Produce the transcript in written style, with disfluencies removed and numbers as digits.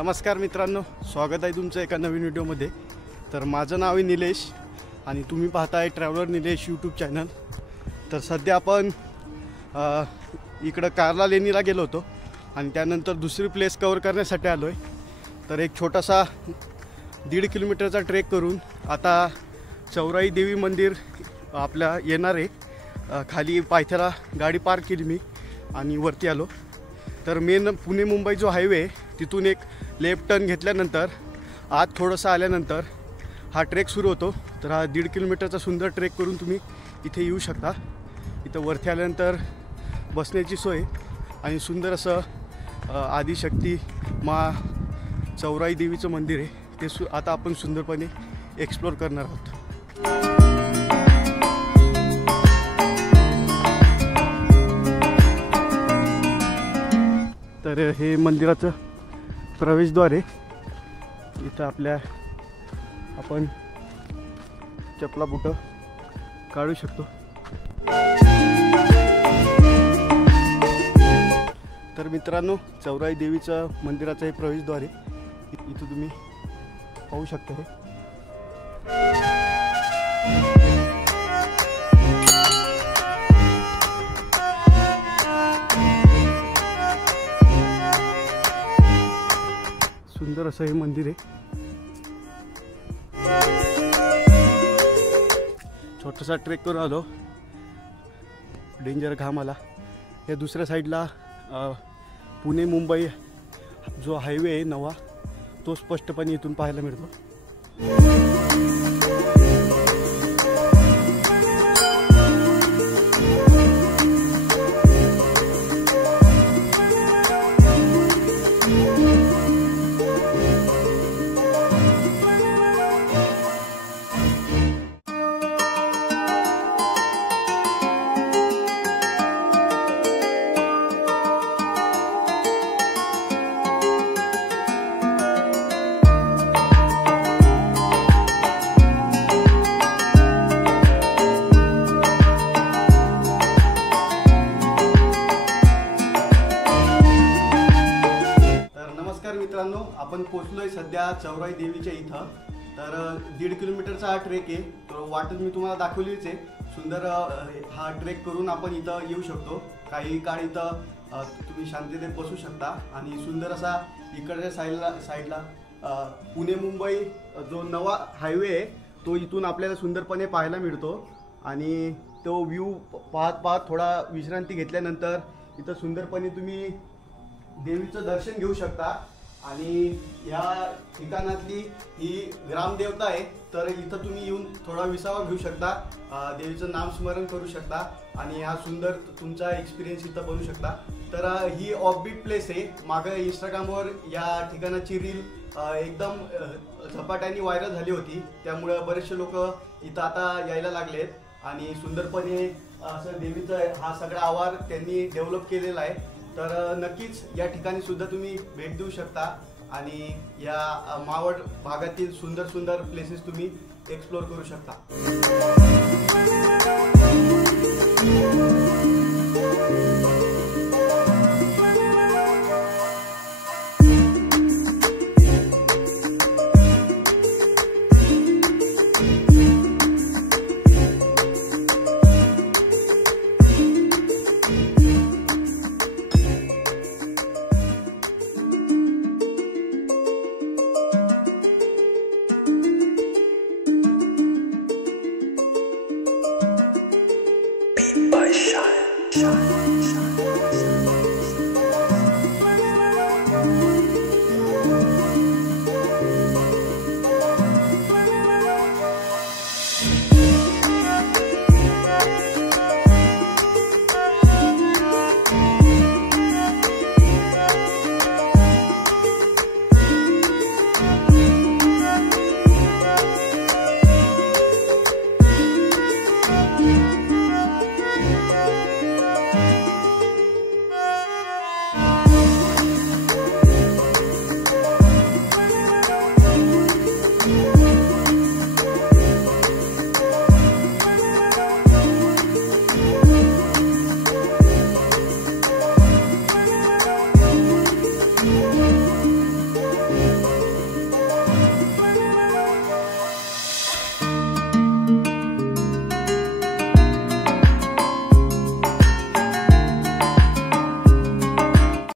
नमस्कार मित्रांनो, स्वागत आहे तुमचं एका नवीन व्हिडिओमध्ये। तर माझं नाव आहे निलेश आणि तुम्ही पाहताय ट्रॅव्हलर निलेश यूट्यूब चॅनल। तर सध्या आपण इकडं कार्ला लेणीला गेलो होतो आणि त्यानंतर दुसरी प्लेस कव्हर करण्यासाठी आलो आहे। तर एक छोटासा 1.5 किलोमीटरचा ट्रेक करून आता चौराई देवी मंदिर आपल्या येणार आहे। खाली पायथ्याला गाडी पार्क केली मी आणि वरती आलो। तर मेन पुणे मुंबई जो हायवे आहे तिथून एक लेफ्ट टर्न घेतल्यानंतर आत थोडंसं आल्यानंतर हा ट्रेक सुरू होतो। तर हा 1.5 किलोमीटरचा सुंदर ट्रेक करून तुम्ही इथे येऊ शकता। इथं वरती आल्यानंतर बसण्याची सोय आणि सुंदर असं आदिशक्ती मा चौराई देवीचं मंदिर आहे ते आता आपण सुंदरपणे एक्सप्लोर करणार आहोत। तर हे मंदिराचं प्रवेशद्वार आहे। इथं आपण चपला बुटं काढू शकतो। तर मित्रांनो, चौराई देवीचं मंदिराचं हे प्रवेशद्वार आहे। इथं तुम्ही पाहू शकता हे। सुंदर असं हे मंदिर आहे। छोटासा ट्रेक करून आलो, डेंजर घाम आला। या दुसऱ्या साईडला पुणे मुंबई जो हायवे आहे नवा तो स्पष्टपणे इथून पाहायला मिळतो। मित्रांनो, आपण पोहोचलोय सध्या चौराई देवीच्या इथं। तर 1.5 किलोमीटरचा हा ट्रेक आहे। तर वाटत मी तुम्हाला दाखवलीच आहे। सुंदर हा ट्रेक करून आपण इथं येऊ शकतो। काही काळ इथं तुम्ही शांततेत बसू शकता आणि सुंदर असा इकडच्या साईडला पुणे मुंबई जो नवा हायवे आहे तो इथून आपल्याला सुंदरपणे पाहायला मिळतो। आणि तो व्ह्यू पाहत थोडा विश्रांती घेतल्यानंतर इथं सुंदरपणे तुम्ही देवीचं दर्शन घेऊ शकता। आणि या ठिकाणातली ही ग्रामदेवता आहे। तर इथं तुम्ही येऊन थोडा विसावा घेऊ शकता, देवीचं नामस्मरण करू शकता आणि हा सुंदर तुमचा एक्सपिरियन्स इथं बनवू शकता। तर ही ऑफबीट प्लेस आहे। मागं इंस्टाग्रामवर या ठिकाणाची रील एकदम झपाट्याने व्हायरल झाली होती, त्यामुळे बरेचसे लोक इथं आता यायला लागलेत आणि सुंदरपणे असं देवीचं हा सगळा आवार त्यांनी डेव्हलप केलेला आहे। तर नक्कीच या ठिकाणी सुद्धा तुम्ही भेट देऊ शकता आणि या मावळ भागातील सुंदर प्लेसेस तुम्ही एक्सप्लोर करू शकता। Shine.